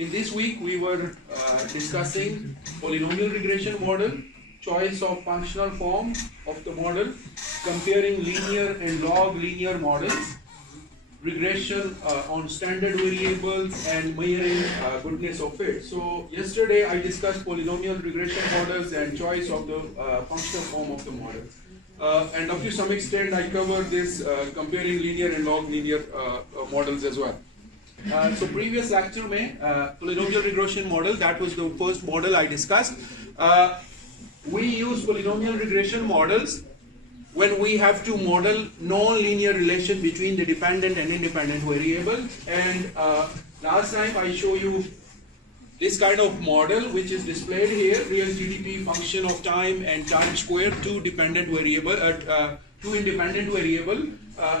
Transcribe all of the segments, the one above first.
In this week, we were discussing polynomial regression model, choice of functional form of the model, comparing linear and log linear models, regression on standard variables, and measuring goodness of fit. So yesterday I discussed polynomial regression models and choice of the functional form of the model. And up to some extent I covered this comparing linear and log linear models as well. So previous lecture mein polynomial regression model, that was the first model I discussed. We use polynomial regression models when we have to model non-linear relation between the dependent and independent variables. And last time I show you this kind of model which is displayed here: real GDP, function of time, and time square, two independent variable.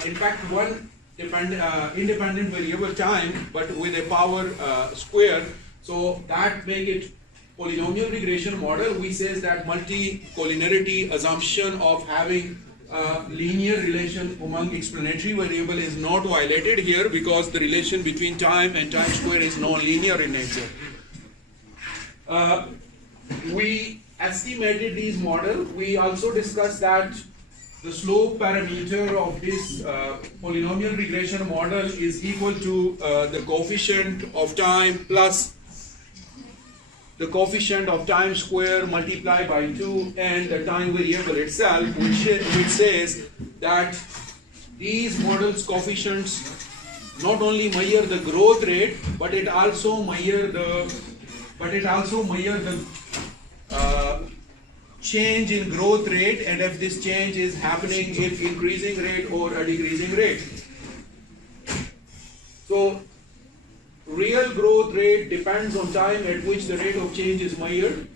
In fact, one independent variable time, but with a power square. So that make it polynomial regression model. We says that multi-collinearity assumption of having linear relation among explanatory variable is not violated here, because the relation between time and time square is non-linear in nature. We estimated these model. We also discussed that the slope parameter of this polynomial regression model is equal to the coefficient of time plus the coefficient of time square multiplied by 2 and the time variable itself, which says that these models coefficients not only measure the growth rate, but it also measure the change in growth rate, and if this change is happening in increasing rate or a decreasing rate. So real growth rate depends on time at which the rate of change is measured.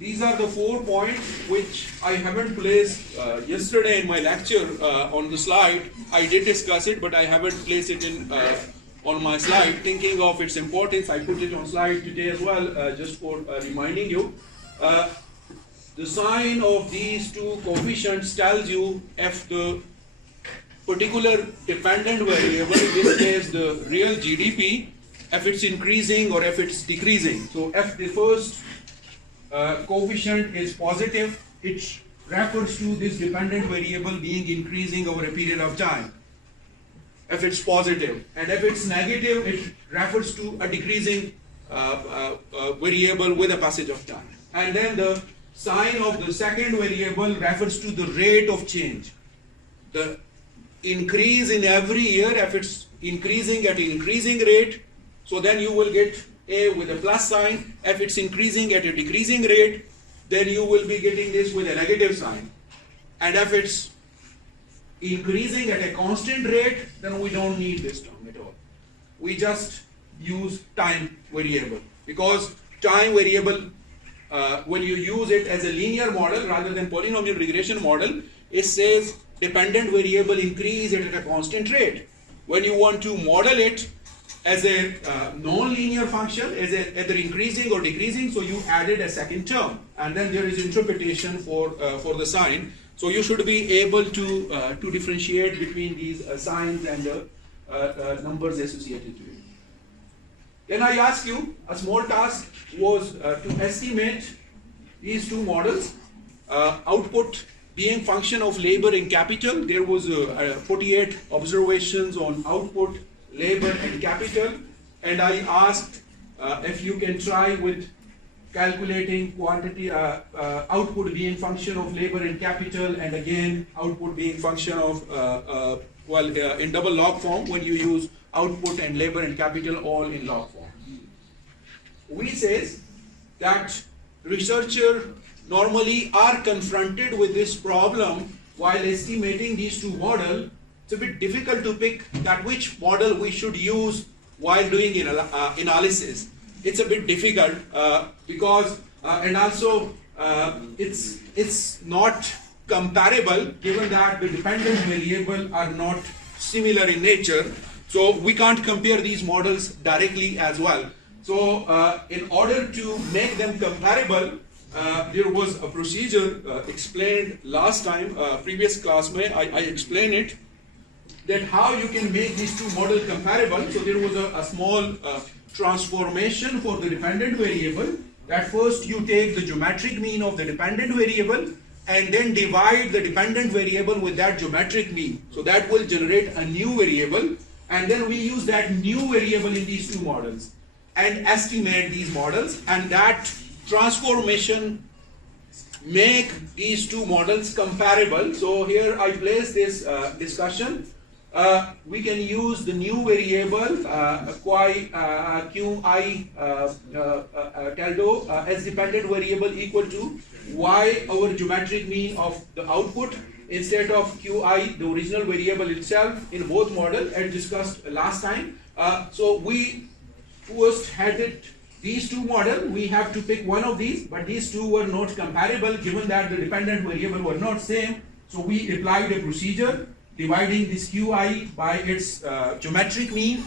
These are the 4 points which I haven't placed yesterday in my lecture on the slide. I did discuss it, but I haven't placed it in on my slide. Thinking of its importance, I put it on slide today as well, just for reminding you. The sign of these two coefficients tells you if the particular dependent variable, in this case the real GDP, if it's increasing or if it's decreasing. So if the first coefficient is positive, it refers to this dependent variable being increasing over a period of time, if it's positive. And if it's negative, it refers to a decreasing variable with a passage of time. And then the sign of the second variable refers to the rate of change. The increase in every year, if it's increasing at an increasing rate, so then you will get A with a plus sign. If it's increasing at a decreasing rate, then you will be getting this with a negative sign. And if it's increasing at a constant rate, then we don't need this term at all. We just use time variable, because time variable, when you use it as a linear model rather than polynomial regression model, it says dependent variable increase at a constant rate. When you want to model it as a non-linear function, as either increasing or decreasing, so you added a second term, and then there is interpretation for the sign. So you should be able to differentiate between these signs and the numbers associated to it. Then I ask you, a small task was to estimate these two models, output being function of labor and capital. There was 48 observations on output, labor, and capital, and I asked if you can try with calculating quantity, output being function of labor and capital, and again output being function of in double log form when you use output and labor and capital all in log form. We says that researchers normally are confronted with this problem while estimating these two models. It's a bit difficult to pick that which model we should use while doing analysis. It's a bit difficult because and also it's not comparable, given that the dependent variables are not similar in nature. So we can't compare these models directly as well. So in order to make them comparable, there was a procedure explained last time, previous class I explained it. that how you can make these two models comparable. So there was a small transformation for the dependent variable, that first you take the geometric mean of the dependent variable and then divide the dependent variable with that geometric mean. So that will generate a new variable, and then we use that new variable in these two models and estimate these models, and that transformation make these two models comparable. So here I place this discussion. We can use the new variable qi tilde as dependent variable equal to y, our geometric mean of the output, instead of qi, the original variable itself, in both models as discussed last time. So we first had it these two models, we have to pick one of these, but these two were not comparable given that the dependent variable were not same. So we applied a procedure dividing this qi by its geometric mean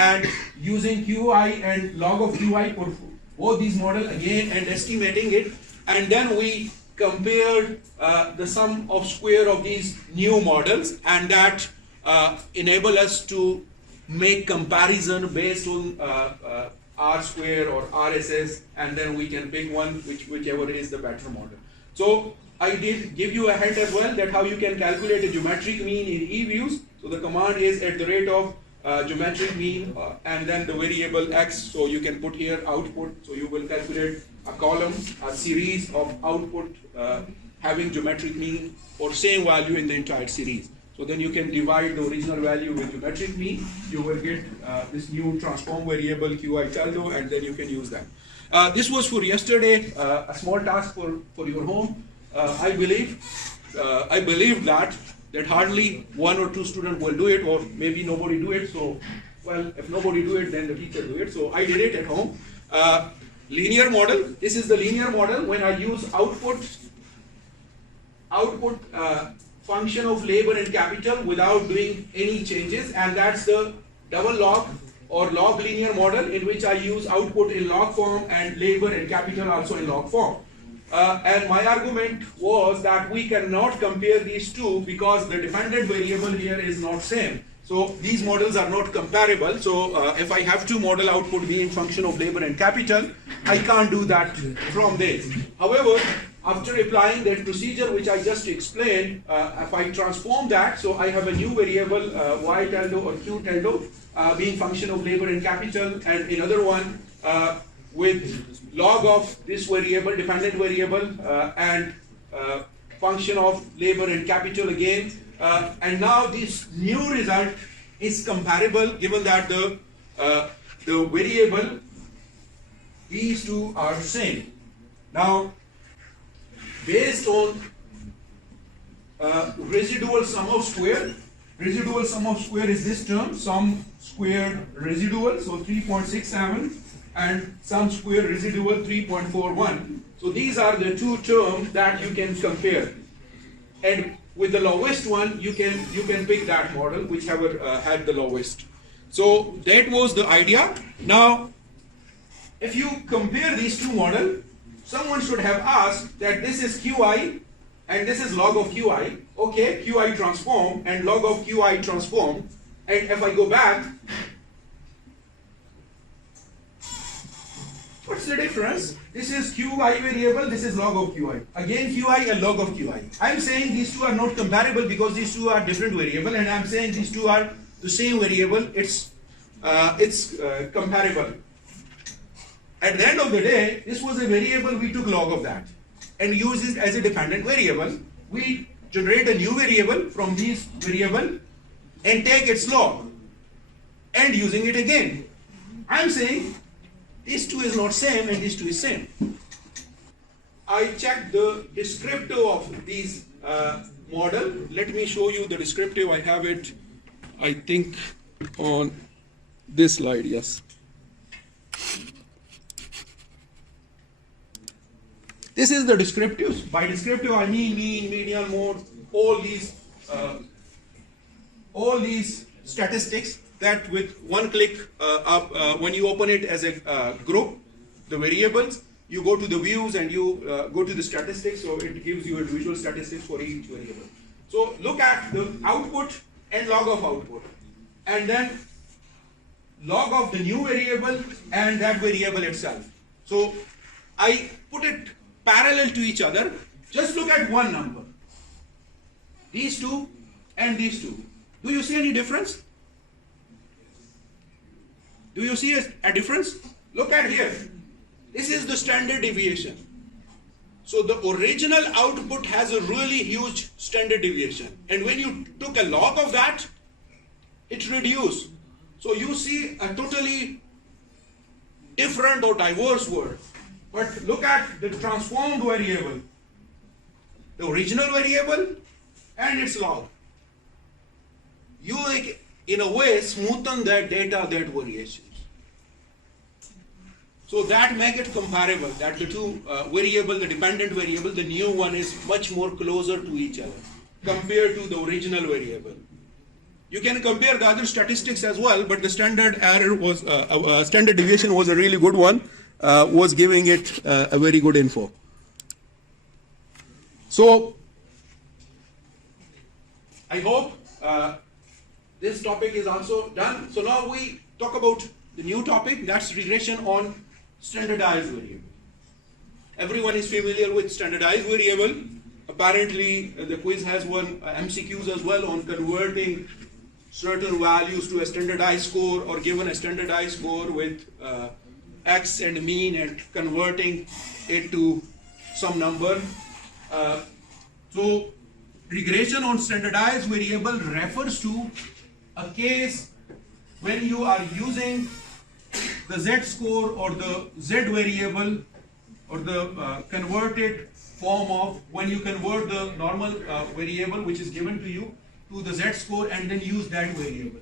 and using qi and log of qi for both these models again and estimating it, and then we compared the sum of square of these new models, and that enable us to make comparison based on Rsquare or RSS, and then we can pick one whichever is the better model. So I did give you a hint as well that how you can calculate a geometric mean in Eviews. So the command is at the rate of geometric mean and then the variable x. So you can put here output. So you will calculate a column, a series of output having geometric mean or same value in the entire series. So then you can divide the original value with geometric mean. You will get this new transform variable qi tilde, and then you can use that. This was for yesterday, a small task for your home. I believe that hardly one or two students will do it, or maybe nobody do it. So, well, if nobody do it, then the teacher do it. So I did it at home. Linear model. This is the linear model when I use output function of labor and capital without doing any changes, and that's the double log or log linear model in which I use output in log form and labor and capital also in log form. And my argument was that we cannot compare these two because the dependent variable here is not same. So these models are not comparable. So if I have to model output being function of labor and capital, I can't do that from this. However, after applying that procedure which I just explained, if I transform that, so I have a new variable y tilde or q tilde being function of labor and capital, and another one with log of this variable, dependent variable, and function of labor and capital again. And now this new result is comparable given that the variable, these two are same. Now, based on residual sum of square is this term, sum square residual, so 3.67, and sum square residual 3.41. So these are the two terms that you can compare, and with the lowest one you can pick that model whichever had the lowest. So that was the idea. Now if you compare these two models, someone should have asked that this is qi and this is log of qi. Okay, qi transform and log of qi transform, and if I go back, what's the difference? This is qi variable, this is log of qi. Again qi and log of qi. I'm saying these two are not comparable because these two are different variable, and I'm saying these two are the same variable. It's comparable. At the end of the day, this was a variable, we took log of that and used it as a dependent variable. We generate a new variable from this variable and take its log and using it again. I'm saying these two is not same and these two is same. I checked the descriptive of these model. Let me show you the descriptive. I have it, I think, on this slide. Yes. This is the descriptives. By descriptive, I mean mean, median, mode, all these statistics that with one click when you open it as a group, the variables, you go to the views and you go to the statistics, so it gives you a visual statistics for each variable. So look at the output and log of output, and then log of the new variable and that variable itself. So I put it parallel to each other. Just look at one number. These two and these two. Do you see any difference? Do you see a difference? Look at here. This is the standard deviation. So the original output has a really huge standard deviation. And when you took a log of that, it reduced. So you see a totally different or diverse word. But look at the transformed variable, the original variable and its log. You, in a way, smoothen that data, that variations. So that make it comparable, that the two variable, the dependent variable, the new one is much more closer to each other compared to the original variable. You can compare the other statistics as well, but the standard error was, standard deviation was a really good one, was giving it a very good info. So I hope this topic is also done. So now we talk about the new topic, that's regression on standardized variable. Everyone is familiar with standardized variable. Apparently the quiz has one MCQs as well on converting certain values to a standardized score, or given a standardized score with x and mean and converting it to some number. So regression on standardized variable refers to a case when you are using the z-score or the z variable or the converted form of, when you convert the normal variable which is given to you to the z-score and then use that variable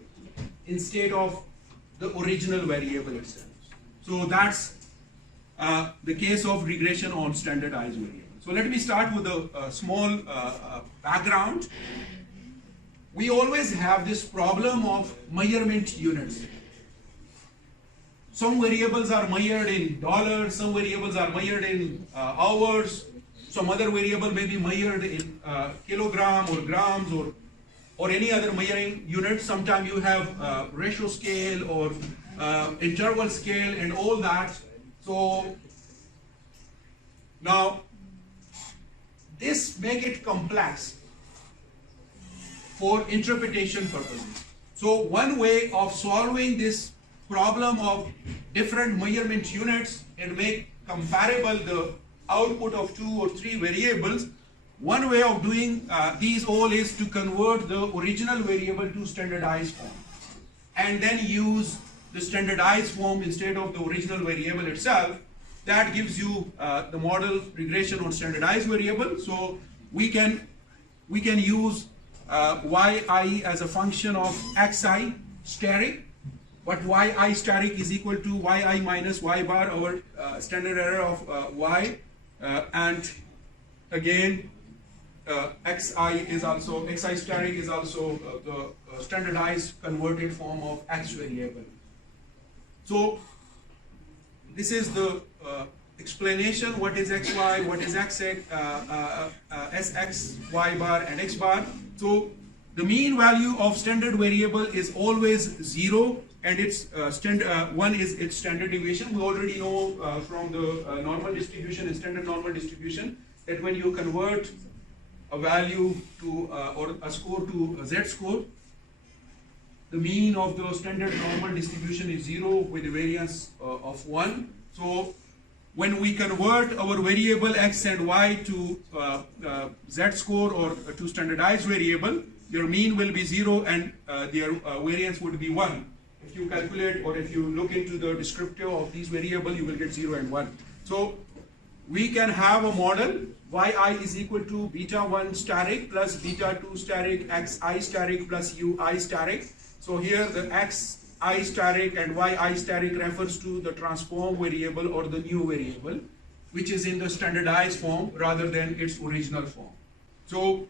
instead of the original variable itself. So that's the case of regression on standardized variable. So let me start with a small background. We always have this problem of measurement units. Some variables are measured in dollars, some variables are measured in hours, some other variable may be measured in kilogram or grams or any other measuring unit. Sometimes you have ratio scale or interval scale and all that. So now this make it complex for interpretation purposes. So one way of solving this problem of different measurement units and make comparable the output of 2 or 3 variables, one way of doing these all is to convert the original variable to standardized form and then use the standardized form instead of the original variable itself. That gives you the model regression on standardized variable. So we can use yi as a function of xi steric, but yi steric is equal to yi minus y bar, our standard error of y, and again xi is also, xi steric is also the standardized converted form of x variable. So this is the explanation, what is xy, what is xx, sx, y bar and x bar. So the mean value of standard variable is always 0 and its one is its standard deviation. We already know from the normal distribution and standard normal distribution that when you convert a value to or a score to a z-score, the mean of the standard normal distribution is 0 with a variance of 1. So when we convert our variable x and y to z-score or to standardized variable, your mean will be 0 and their variance would be 1. If you calculate or if you look into the descriptor of these variables, you will get 0 and 1. So we can have a model yi is equal to beta 1 steric plus beta 2 steric xi steric plus ui steric. So here the xi steric and yi steric refers to the transform variable or the new variable, which is in the standardized form rather than its original form. So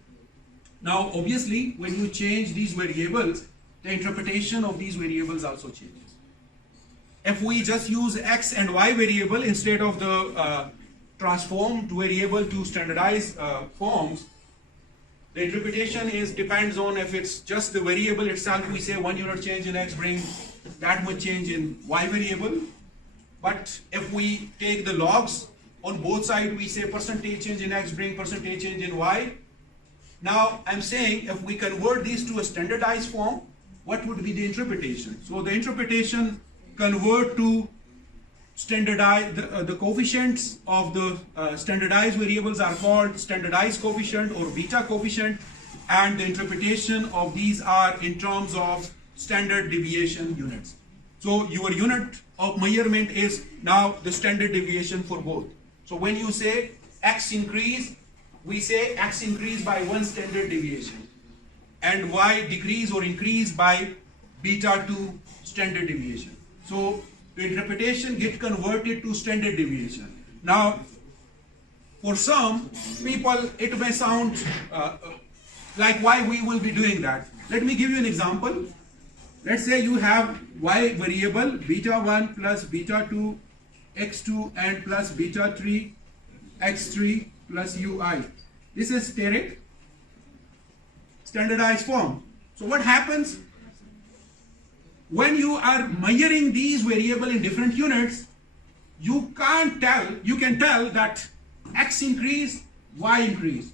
now obviously when you change these variables, the interpretation of these variables also changes. If we just use x and y variable instead of the transformed variable to standardized forms, the interpretation depends on if it's just the variable itself. We say 1 unit change in x brings that much change in y variable. But if we take the logs on both sides, we say percentage change in x bring percentage change in y. Now I'm saying if we convert these to a standardized form, what would be the interpretation? So the interpretation convert to standardized, the coefficients of the standardized variables are called standardized coefficient or beta coefficient, and the interpretation of these are in terms of standard deviation units. So your unit of measurement is now the standard deviation for both. So when you say x increase, we say x increase by 1 standard deviation, and y decrease or increase by beta 2 standard deviation. So the interpretation gets converted to standard deviation. Now, for some people, it may sound like why we will be doing that. Let me give you an example. Let's say you have y variable beta 1 plus beta 2 x2 and plus beta 3 x3 plus ui. This is steric standardized form. So what happens when you are measuring these variables in different units? You can tell that x increase, y increase,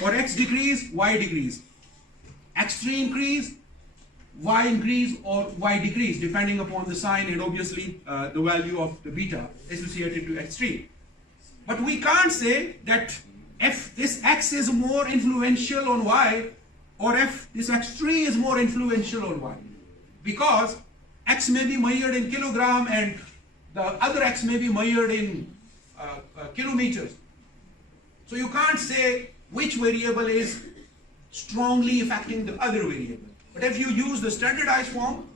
or x decrease, y decrease, x3 increase, y increase, or y decrease, depending upon the sign and obviously the value of the beta associated to x3. But we can't say that if this x is more influential on y, or if this x3 is more influential on y, because x may be measured in kilogram and the other x may be measured in kilometers. So you can't say which variable is strongly affecting the other variable. But if you use the standardized form,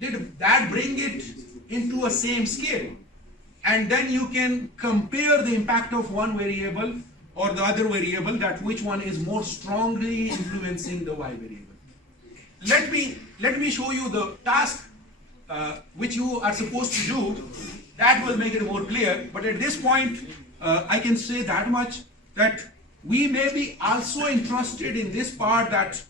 that bring it into a same scale, and then you can compare the impact of one variable or the other variable, that which one is more strongly influencing the y variable. Let me show you the task which you are supposed to do. That will make it more clear. But at this point, I can say that much, that we may be also interested in this part, that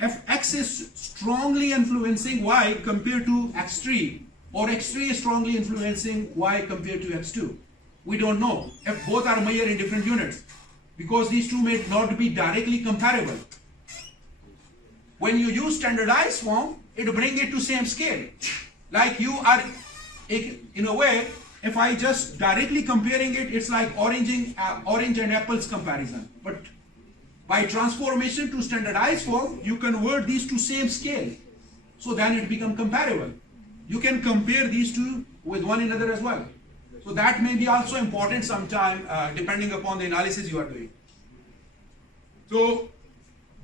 if x is strongly influencing y compared to x3, or x3 is strongly influencing y compared to x2. We don't know if both are measured in different units, because these two may not be directly comparable. When you use standardized form, it brings it to same scale. Like you are, in a way, if I just directly comparing it, it's like orange and apples comparison. But by transformation to standardized form, you convert these to same scale. So then it becomes comparable. You can compare these two with one another as well. So that may be also important sometime, depending upon the analysis you are doing. So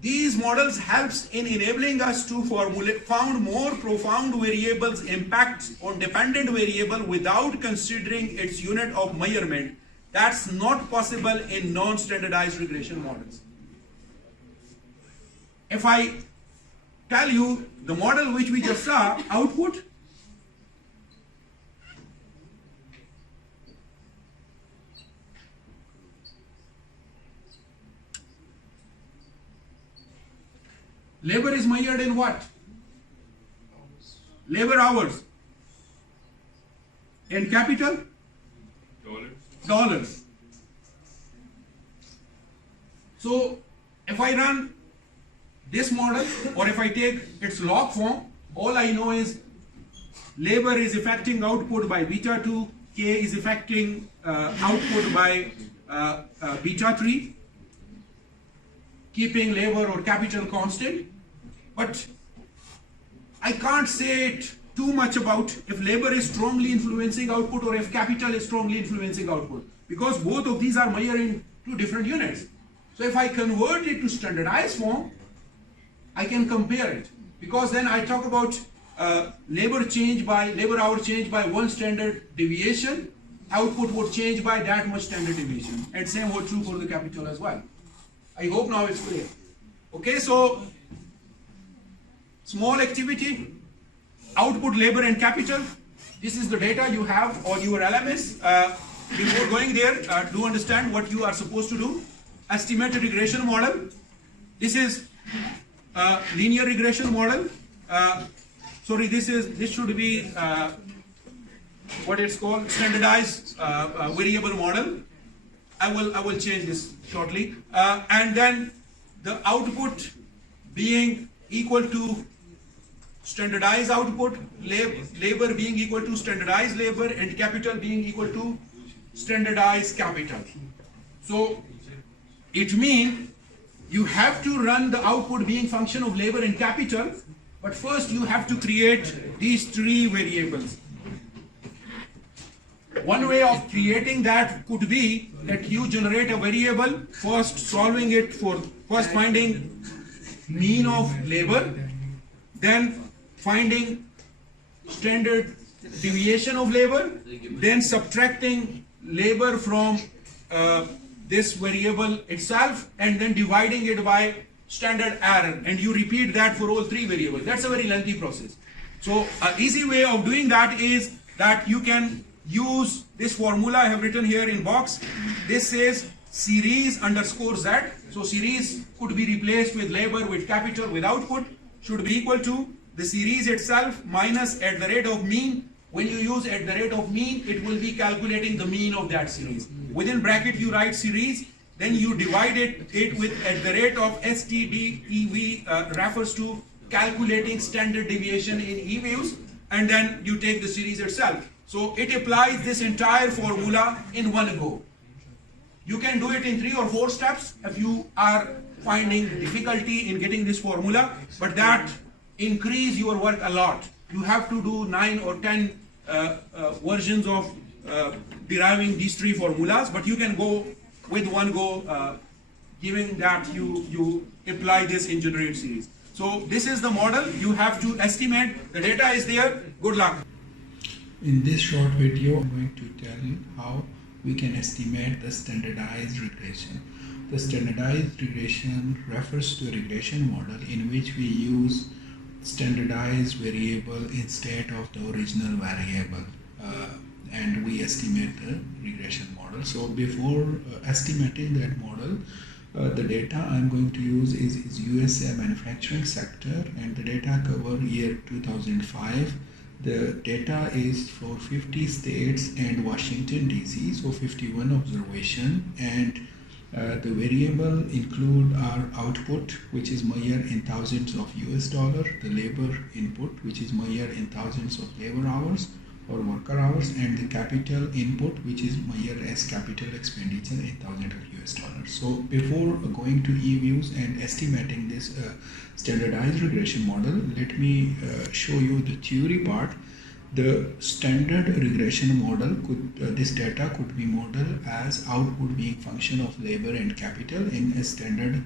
these models helps in enabling us to found more profound variables impact on dependent variable without considering its unit of measurement. That's not possible in non-standardized regression models. If I tell you the model which we just saw, output, labor is measured in what? Labor hours. In capital? Dollars. So if I run this model, or if I take its log form, all I know is labor is affecting output by beta 2, K is affecting output by beta 3, keeping labor or capital constant. But I can't say it too much about if labor is strongly influencing output or if capital is strongly influencing output, because both of these are measured in two different units. So if I convert it to standardized form, I can compare it, because then I talk about labor hour change by 1 standard deviation, output would change by that much standard deviation, and same would true for the capital as well. I hope now it's clear. Okay, so small activity, output, labor and capital. This is the data you have on your LMS. Before going there, do understand what you are supposed to do. Estimated regression model. This is linear regression model. sorry, this should be what it's called, standardized variable model. I will change this shortly, and then the output being equal to standardized output, labor being equal to standardized labor, and capital being equal to standardized capital. So it means you have to run the output being function of labor and capital, but first you have to create these three variables. One way of creating that could be that you generate a variable, first solving it for first finding mean of labor, then finding standard deviation of labor, then subtracting labor from this variable itself, and then dividing it by standard error, and you repeat that for all three variables. That's a very lengthy process. So an easy way of doing that is that you can use this formula I have written here in box. This says series underscore z. So series could be replaced with labor, with capital, with output, should be equal to the series itself minus at the rate of mean. When you use at the rate of mean, it will be calculating the mean of that series. Within bracket you write series, then you divide it with at the rate of STDEV, refers to calculating standard deviation in Eviews, and then you take the series itself. So it applies this entire formula in one go. You can do it in 3 or 4 steps if you are finding difficulty in getting this formula, but that increase your work a lot. You have to do 9 or 10 versions of deriving these 3 formulas, but you can go with one go, given that you apply this in generate series. So this is the model. You have to estimate. The data is there. Good luck. In this short video, I'm going to tell you how we can estimate the standardized regression. The standardized regression refers to a regression model in which we use standardized variable instead of the original variable, and we estimate the regression model. So before estimating that model, the data I'm going to use is USA manufacturing sector, and the data cover year 2005. The data is for 50 states and Washington DC, so 51 observation, and the variable include our output, which is measured in thousands of US dollar, the labor input, which is measured in thousands of labor hours or worker hours, and the capital input, which is measured as capital expenditure in thousands of US dollars. So before going to Eviews and estimating this standardized regression model, let me show you the theory part. The standard regression model this data could be modeled as output being function of labor and capital in a standard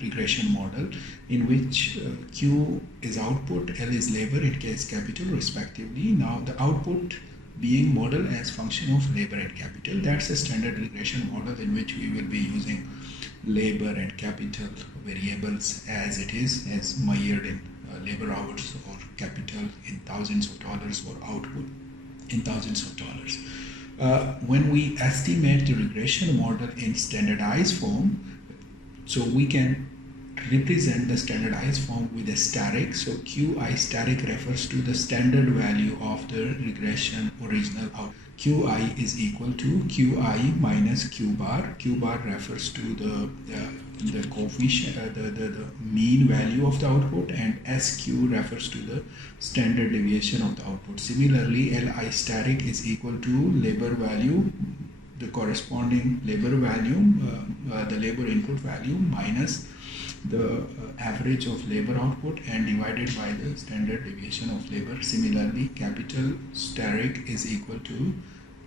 regression model, in which Q is output, L is labor, and K is capital respectively. Now the output being modeled as function of labor and capital. That's a standard regression model in which we will be using labor and capital variables as it is, as measured in labor hours or capital in thousands of dollars or output in thousands of dollars. When we estimate the regression model in standardized form, so we can represent the standardized form with a static. So QI static refers to the standard value of the regression original output. QI is equal to QI minus Q bar. Q bar refers to the coefficient, the mean value of the output, and SQ refers to the standard deviation of the output. Similarly, Li static is equal to labor value, the corresponding labor value, the labor input value minus the average of labor output and divided by the standard deviation of labor. Similarly, capital static is equal to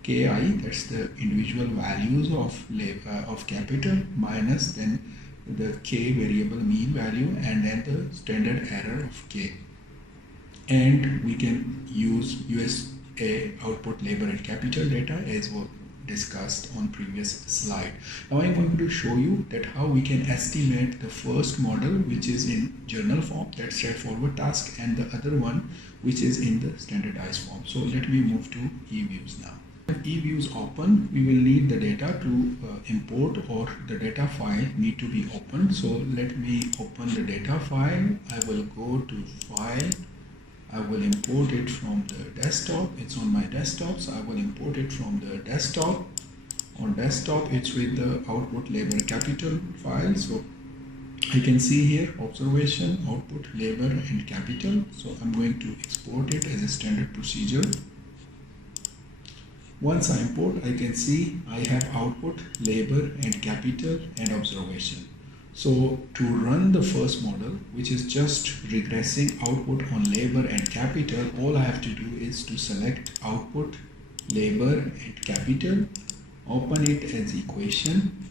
Ki, that's the individual values of labor of capital, minus then the K variable mean value, and then the standard error of K. And we can use USA output labor and capital data as was discussed on previous slide. Now I'm going to show you that how we can estimate the first model, which is in journal form, that's straightforward task, and the other one which is in the standardized form. So let me move to Eviews now. Eviews open, we will need the data to import, or the data file need to be opened. So let me open the data file. I will go to file, I will import it from the desktop. It's on my desktop, so I will import it from the desktop. On desktop, it's with the output labor capital file. So I can see here observation, output, labor, and capital. So I'm going to export it as a standard procedure. Once I import, I can see I have output, labor, and capital, and observation. So to run the first model, which is just regressing output on labor and capital, all I have to do is to select output, labor, and capital, open it as equation,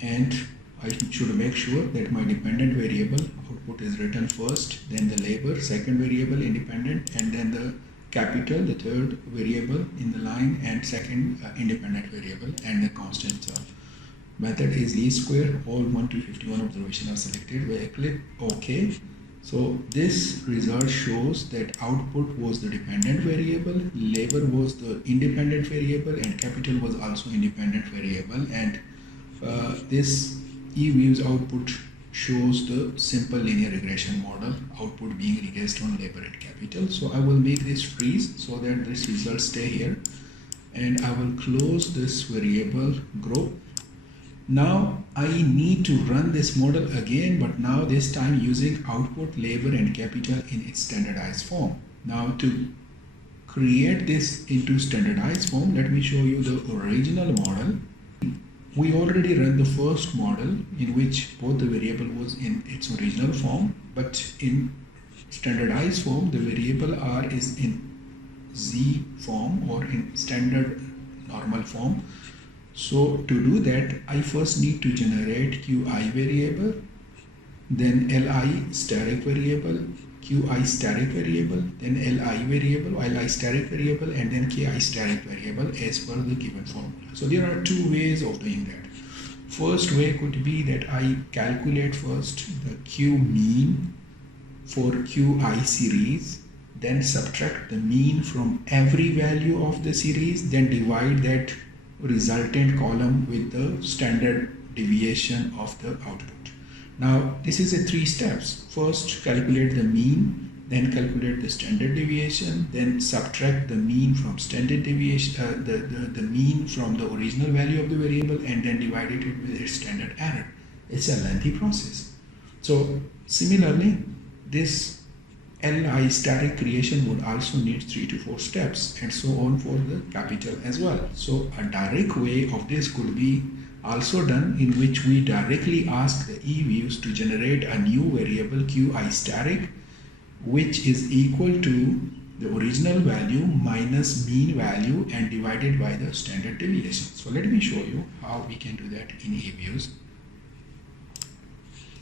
and I should make sure that my dependent variable output is written first, then the labor, second variable independent, and then the capital, the third variable in the line, and second independent variable, and the constant term. Method is Rsquare. All 1 to 51 observations are selected. Where I click OK. So this result shows that output was the dependent variable, labor was the independent variable, and capital was also independent variable. And this Eviews output shows the simple linear regression model, output being regressed on labor and capital. So I will make this freeze so that this result stay here, and I will close this variable group. Now I need to run this model again, but now this time using output, labor, and capital in its standardized form. Now to create this into standardized form, let me show you the original model. We already ran the first model in which both the variable was in its original form, but in standardized form the variable R is in Z form or in standard normal form. So to do that, I first need to generate QI variable, then LI static variable, QI static variable, then LI variable, LI static variable, and then KI static variable as per the given formula. So there are two ways of doing that. First way could be that I calculate first the Q mean for QI series, then subtract the mean from every value of the series, then divide that resultant column with the standard deviation of the output. Now this is a 3 steps. First calculate the mean, then calculate the standard deviation, then subtract the mean from standard deviation, the mean from the original value of the variable, and then divide it with its standard error. It's a lengthy process. So similarly, this LI static creation would also need 3 to 4 steps, and so on for the capital as well. So a direct way of this could be also done, in which we directly ask the Eviews to generate a new variable QI static, which is equal to the original value minus mean value and divided by the standard deviation. So let me show you how we can do that in Eviews.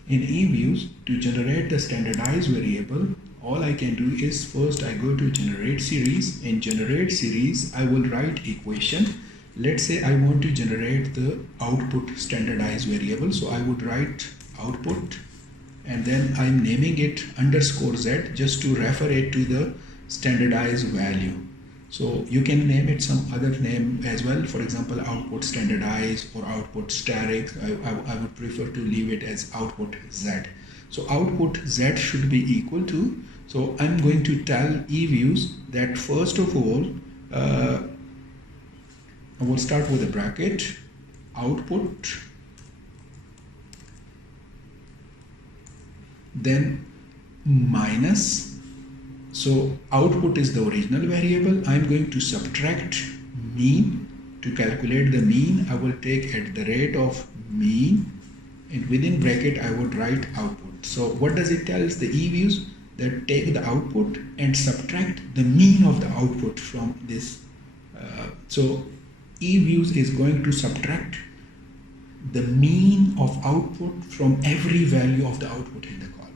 In Eviews, to generate the standardized variable, all I can do is first I go to generate series. In generate series, I will write equation. Let's say I want to generate the output standardized variable. So I would write output, and then I'm naming it _z just to refer it to the standardized value. So you can name it some other name as well. For example, output standardized or output static. I would prefer to leave it as output z. So output z should be equal to, so I'm going to tell Eviews that first of all, I will start with a bracket, output, then minus, so output is the original variable. I'm going to subtract mean. To calculate the mean, I will take at the rate of mean, and within bracket I would write output. So what does it tell us? The Eviews that take the output and subtract the mean of the output from this. So Eviews is going to subtract the mean of output from every value of the output in the column.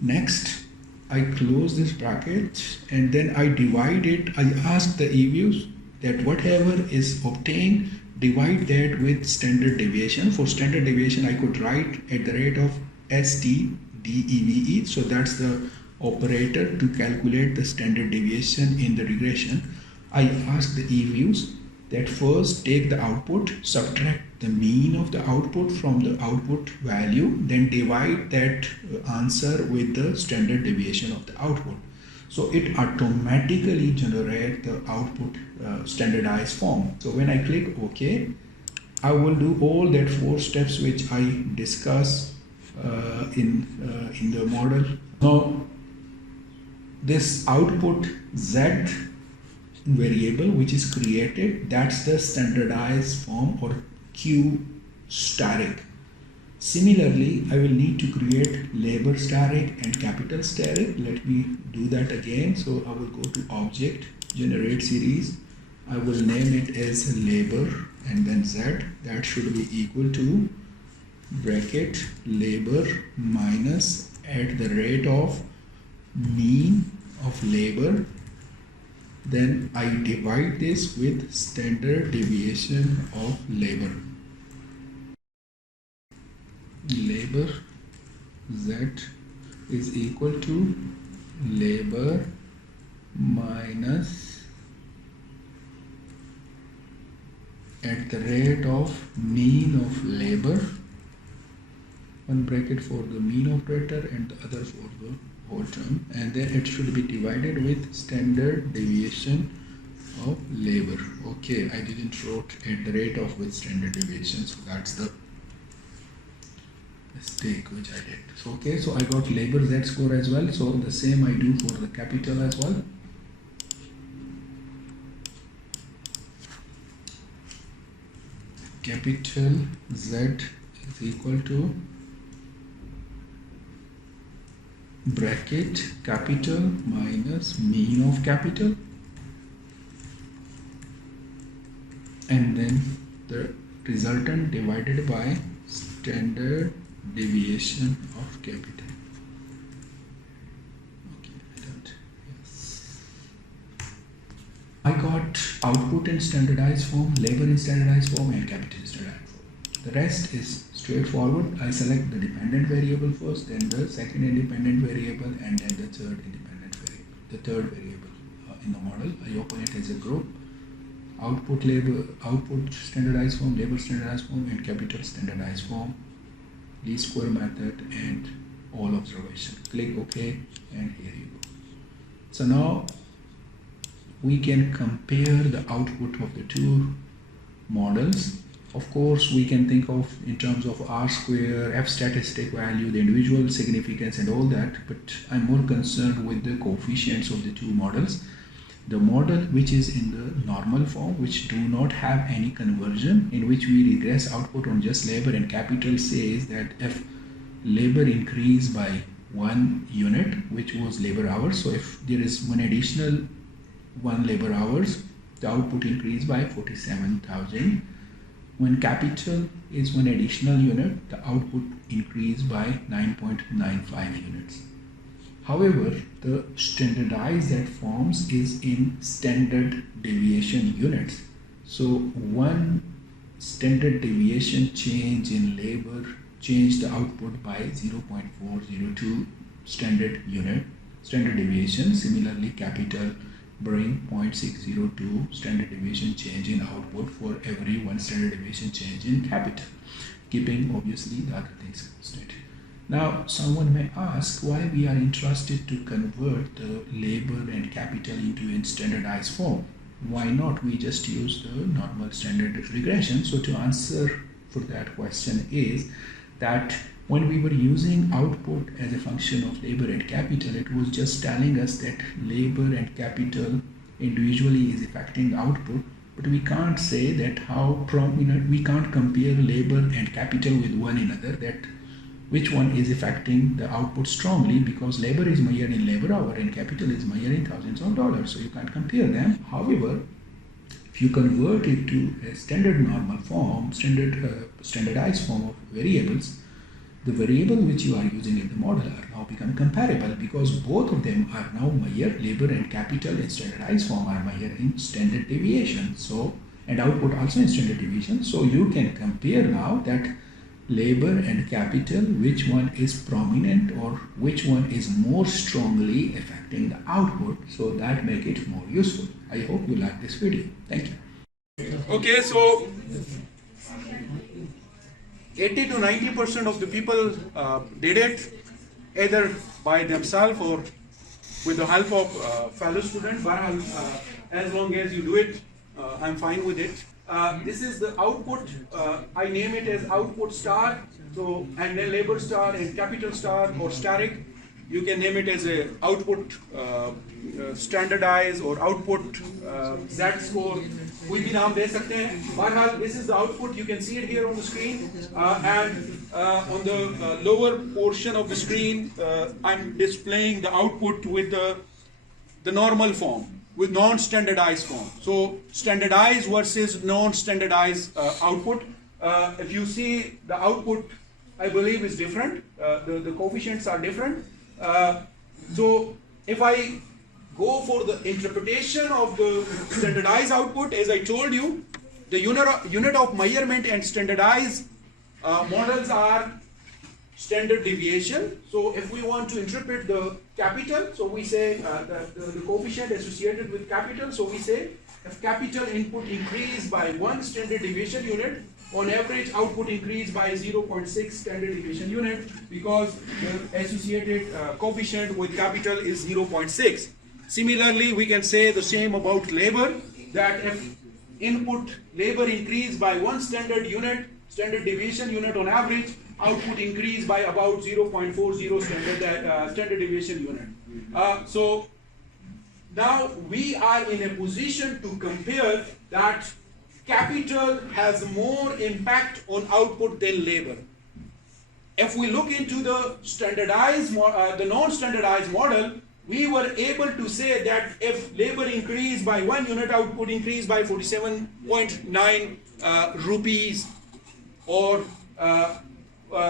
Next, I close this bracket, and then I divide it. I ask the Eviews that whatever is obtained, divide that with standard deviation. For standard deviation, I could write at the rate of STDEVE. So that's the operator to calculate the standard deviation in the regression. I ask the Eviews that first take the output, subtract the mean of the output from the output value, then divide that answer with the standard deviation of the output. So it automatically generates the output standardized form. So when I click OK, I will do all that 4 steps which I discussed in the model. Now this output Z variable which is created, that's the standardized form or Q static. Similarly, I will need to create labor static and capital static. Let me do that again. So I will go to object, generate series. I will name it as labor and then Z. That should be equal to bracket labor minus at the rate of mean of labor. Then I divide this with standard deviation of labor. Labor Z is equal to labor minus at the rate of mean of labor, one bracket for the mean operator and the other for the whole term, and then it should be divided with standard deviation of labor. Okay, I didn't wrote at the rate of with standard deviation, so that's the mistake which I did. So okay, so I got labor Z score as well. So the same I do for the capital as well. Capital Z is equal to bracket capital minus mean of capital, and then the resultant divided by standard deviation of capital. Okay, yes. I got output in standardized form, labor in standardized form, and capital in standardized form. The rest is straightforward. I select the dependent variable first, then the second independent variable, and then the third independent variable. The third variable in the model, I open it as a group. Output labor, output standardized form, labor standardized form, and capital standardized form. Rsquare method and all observation. Click OK, and here you go. So now we can compare the output of the two models. Of course, we can think of in terms of R-square, F statistic value, the individual significance and all that, but I'm more concerned with the coefficients of the two models. The model which is in the normal form, which do not have any conversion, in which we regress output on just labor and capital, says that if labor increase by 1 unit, which was labor hours, so if there is one additional 1 labor hours, the output increase by 47,000. When capital is 1 additional unit, the output increase by 9.95 units. However, the standardized that forms is in standard deviation units. So one standard deviation change in labor changed the output by 0.402 standard deviation. Similarly, capital bring 0.602 standard deviation change in output for every 1 standard deviation change in capital, keeping obviously the other things constant. Now, someone may ask why we are interested to convert the labor and capital into a standardized form. Why not we just use the normal standard regression? So to answer for that question is that when we were using output as a function of labor and capital, it was just telling us that labor and capital individually is affecting output, but we can't say that how prominent, we can't compare labor and capital with one another, that which one is affecting the output strongly, because labor is measured in labor hour and capital is measured in thousands of dollars, so you can't compare them. However, if you convert it to a standard normal form, standardized form of variables, the variable which you are using in the model are now become comparable, because both of them are now measured, labor and capital in standardized form are measured in standard deviation, so, and output also in standard deviation. So you can compare now that labor and capital, which one is prominent or which one is more strongly affecting the output, so that make it more useful. I hope you like this video. Thank you. Okay, so 80 to 90% of the people did it either by themselves or with the help of fellow student. As long as you do it, I'm fine with it. This is the output. I name it as output star. So, and then label star and capital star or steric. You can name it as a output standardize or output Z score. कोई भी नाम दे सकते हैं. बहरहाल, this is the output. You can see it here on the screen, and on the lower portion of the screen, I'm displaying the output with the normal form, with non-standardized form. So standardized versus non-standardized output. If you see the output, I believe is different. The coefficients are different. So if I go for the interpretation of the standardized output, as I told you, the unit of measurement and standardized models are standard deviation. So if we want to interpret the capital, so we say the coefficient associated with capital, so we say if capital input increase by 1 standard deviation unit, on average output increase by 0.6 standard deviation unit, because the associated coefficient with capital is 0.6. Similarly, we can say the same about labor, that if input labor increase by 1 standard deviation unit on average, output increase by about 0.40 standard deviation unit. So now we are in a position to compare that capital has more impact on output than labor. If we look into the standardized, the non-standardized model, we were able to say that if labor increased by 1 unit, output increased by 47.9 rupees, or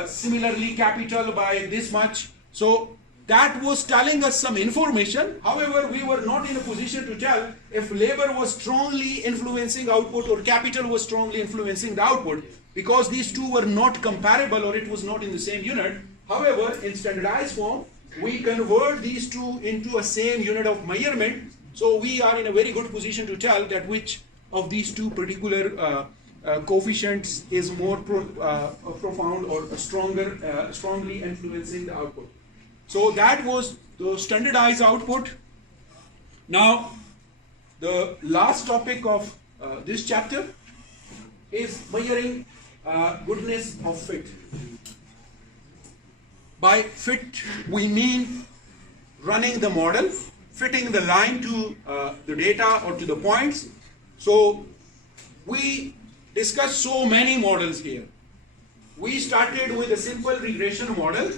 similarly capital by this much. So that was telling us some information. However, we were not in a position to tell if labor was strongly influencing output or capital was strongly influencing the output, because these two were not comparable, or it was not in the same unit. However, in standardized form, we convert these two into a same unit of measurement. So we are in a very good position to tell that which of these two particular coefficients is more profound or strongly influencing the output. So that was the standardized output. Now, the last topic of this chapter is measuring goodness of fit. By fit, we mean running the model, fitting the line to the data or to the points. So we discussed so many models here. We started with a simple regression model.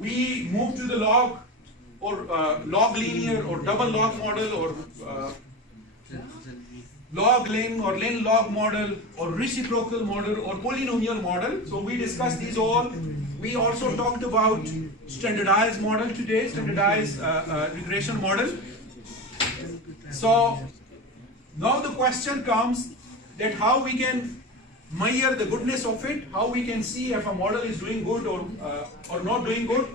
We moved to the log or log linear or double log model, or log len or len log model, or reciprocal model, or polynomial model. So we discussed these all. We also talked about standardized model today, standardized regression model. So now the question comes that how we can measure the goodness of it, how we can see if a model is doing good or not doing good.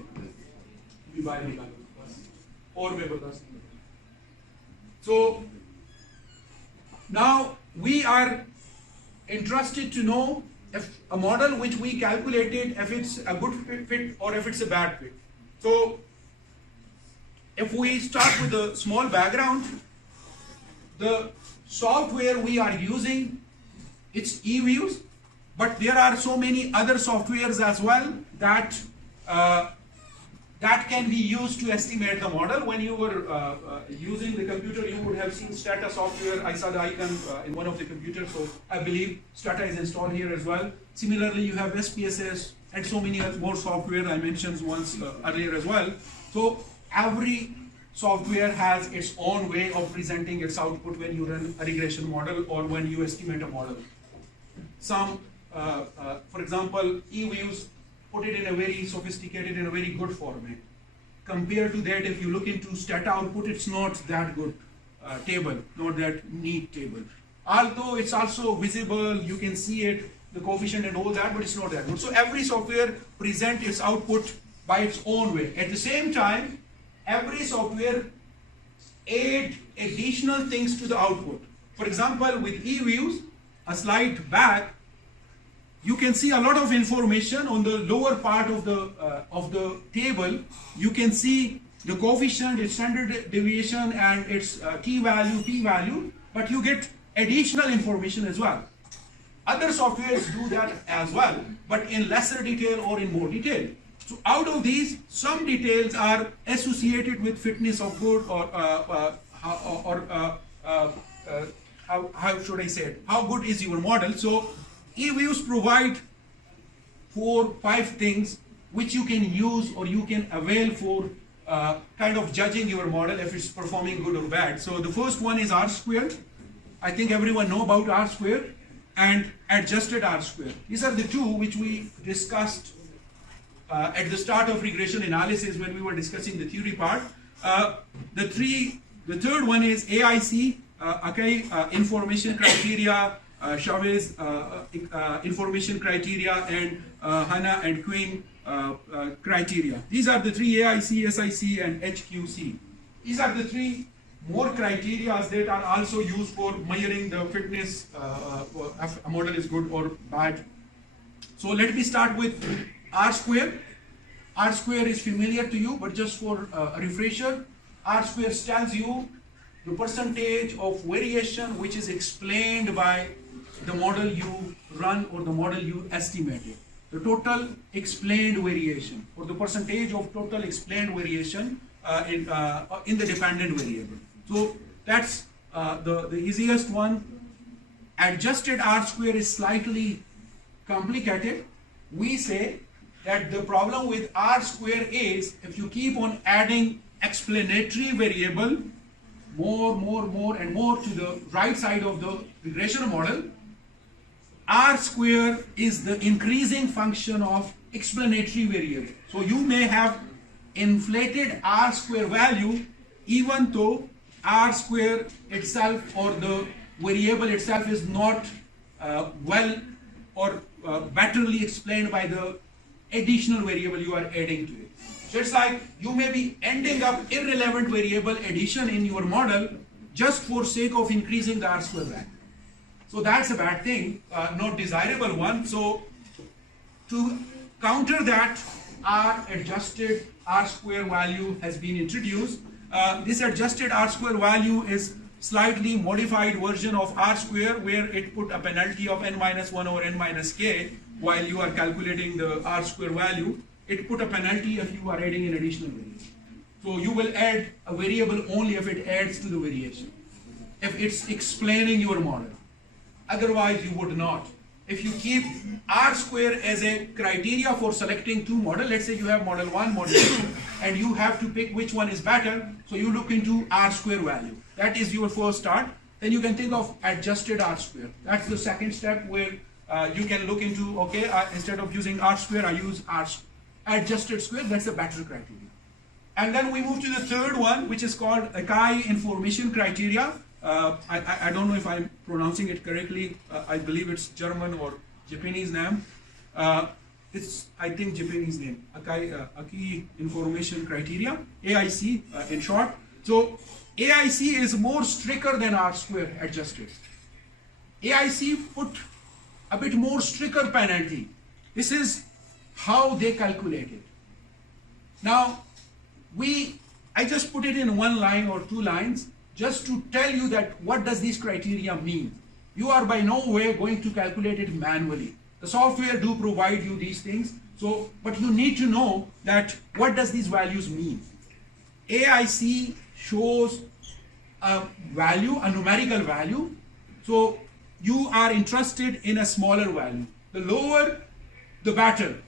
So now we are interested to know if a model which we calculated, if it's a good fit or if it's a bad fit. So if we start with a small background, the software we are using, it's Eviews, but there are so many other softwares as well that that can be used to estimate the model. When you were using the computer, you would have seen Stata software. I saw the icon in one of the computers, so I believe Stata is installed here as well. Similarly, you have SPSS and so many more software I mentioned once earlier as well. So every software has its own way of presenting its output when you run a regression model or when you estimate a model. Some, for example, Eviews put it in a very sophisticated, in a very good format. Compared to that, if you look into Stata output, it's not that good table, not that neat table. Although it's also visible, you can see it, the coefficient and all that, but it's not that good. So every software presents its output by its own way. At the same time, every software add additional things to the output. For example, with Eviews, a slide back, you can see a lot of information on the lower part of the table. You can see the coefficient, its standard deviation, and its t-value, p-value, but you get additional information as well. Other softwares do that as well, but in lesser detail or in more detail. So out of these, some details are associated with fitness of good, or how should I say it? How good is your model? So Eviews provide 4-5 things which you can use or you can avail for kind of judging your model if it's performing good or bad. So the first one is R-square. I think everyone know about R-square and adjusted R-square. These are the two which we discussed at the start of regression analysis when we were discussing the theory part. The third one is AIC, information criteria, Chavez information criteria, and Hanna and Quinn criteria. These are the three: AIC, SIC, and HQC. These are the three more criteria that are also used for measuring the fitness if a model is good or bad. So let me start with R-square. R-square is familiar to you, but just for a refresher, R-square tells you the percentage of variation which is explained by the model you run or the model you estimated. The total explained variation, or the percentage of total explained variation in the dependent variable. So that's the easiest one. Adjusted R-square is slightly complicated. We say that the problem with R-square is if you keep on adding explanatory variable more and more to the right side of the regression model, R-square is the increasing function of explanatory variable. So you may have inflated R-square value even though R-square itself or the variable itself is not well or betterly explained by the additional variable you are adding to it. So it's like you may be ending up irrelevant variable addition in your model just for sake of increasing the R-square value. So that's a bad thing, not desirable one. So to counter that, our adjusted R-square value has been introduced. This adjusted R-square value is slightly modified version of R-square where it put a penalty of n-1 over n-k while you are calculating the R-square value. It put a penalty if you are adding an additional variable. So you will add a variable only if it adds to the variation, if it's explaining your model. Otherwise you would not. If you keep R-square as a criteria for selecting two models, let's say you have model 1, model 2, and you have to pick which one is better, so you look into R-square value. That is your first start. Then you can think of adjusted R-square. That's the second step where you can look into, okay, instead of using R-square, I use adjusted square. That's a better criteria. And then we move to the third one, which is called Akai information criteria. I don't know if I'm pronouncing it correctly. I believe it's German or Japanese name. It's, I think, Japanese name. Akai information criteria, AIC in short. So AIC is more stricter than R-square adjusted. AIC put a bit more stricter penalty. This is how they calculate it. Now, I just put it in one line or two lines just to tell you that what does this criteria mean. You are by no way going to calculate it manually. The software do provide you these things, so but you need to know that what does these values mean. AIC shows a value, a numerical value, so you are interested in a smaller value. The lower, the better.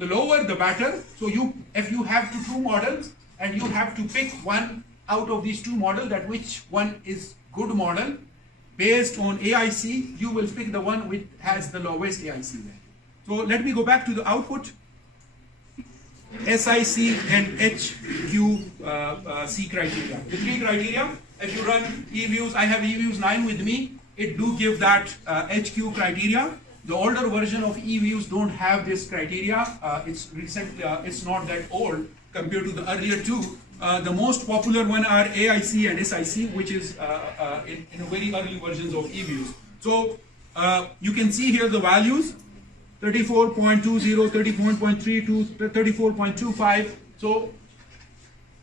The lower, the better. So if you have two models and you have to pick one out of these two models, that which one is good model, based on AIC, you will pick the one which has the lowest AIC value. So let me go back to the output. SIC and HQC criteria. The three criteria, if you run Eviews, I have Eviews 9 with me, it do give that HQ criteria. The older version of Eviews don't have this criteria. It's recent, it's not that old compared to the earlier two. The most popular one are AIC and SIC, which is in very early versions of Eviews. So you can see here the values, 34.20, 34.32, 34.25. So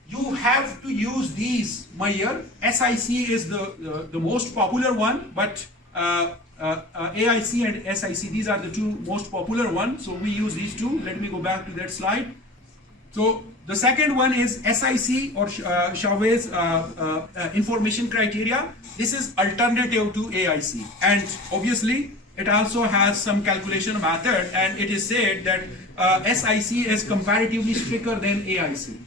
you have to use these measure. SIC is the most popular one, but AIC and SIC, these are the two most popular ones. So we use these two. Let me go back to that slide. So the second one is SIC or Chavez information criteria. This is alternative to AIC, and obviously it also has some calculation method, and it is said that SIC is comparatively stricter than AIC.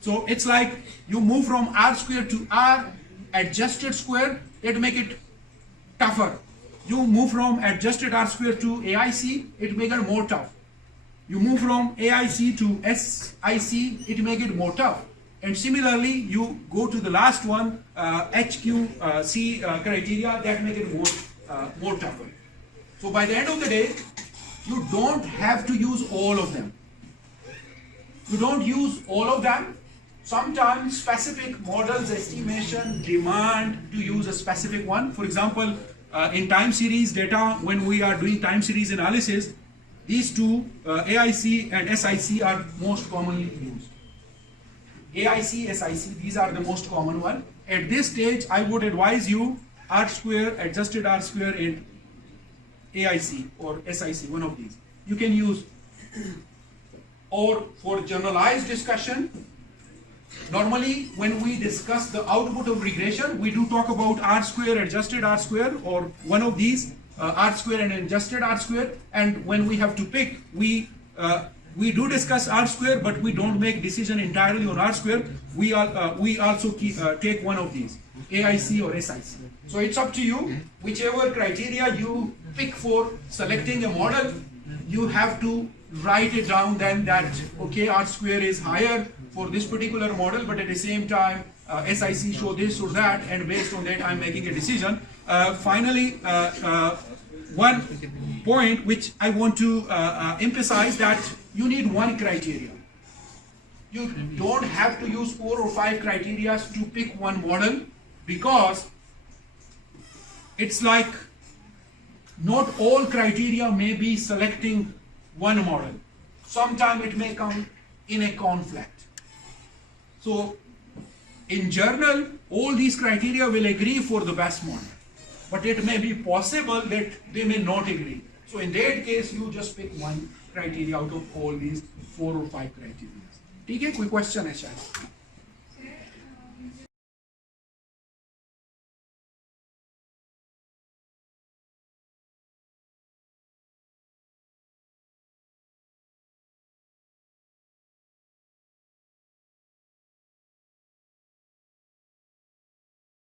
So it's like you move from R square to R adjusted square, it make it tougher. You move from adjusted R square to AIC, it make it more tough. You move from AIC to SIC, it make it more tough. And similarly, you go to the last one, HQC criteria, that make it more tougher. So by the end of the day, you don't have to use all of them. You don't use all of them. Sometimes specific models estimation demand to use a specific one. For example, in time series data, when we are doing time series analysis, these two, AIC and SIC, are most commonly used. AIC, SIC, these are the most common one. At this stage, I would advise you R square, adjusted R square in AIC or SIC, one of these. You can use, or for generalized discussion, normally when we discuss the output of regression, we do talk about R square, adjusted R square, or one of these, R square and adjusted R square. And when we have to pick, we do discuss R square, but we don't make decision entirely on R square. We also take one of these, AIC or SIC. So it's up to you. Whichever criteria you pick for selecting a model, you have to write it down then that, okay, R square is higher for this particular model, but at the same time, SIC show this or that, and based on that, I'm making a decision. Finally, one point which I want to emphasize, that you need one criteria. You don't have to use 4 or 5 criteria to pick one model, because it's like not all criteria may be selecting one model. Sometimes it may come in a conflict. So in general, all these criteria will agree for the best model, but it may be possible that they may not agree. So in that case, you just pick one criteria out of all these 4 or 5 criteria. ठीक है, कोई question है शायद?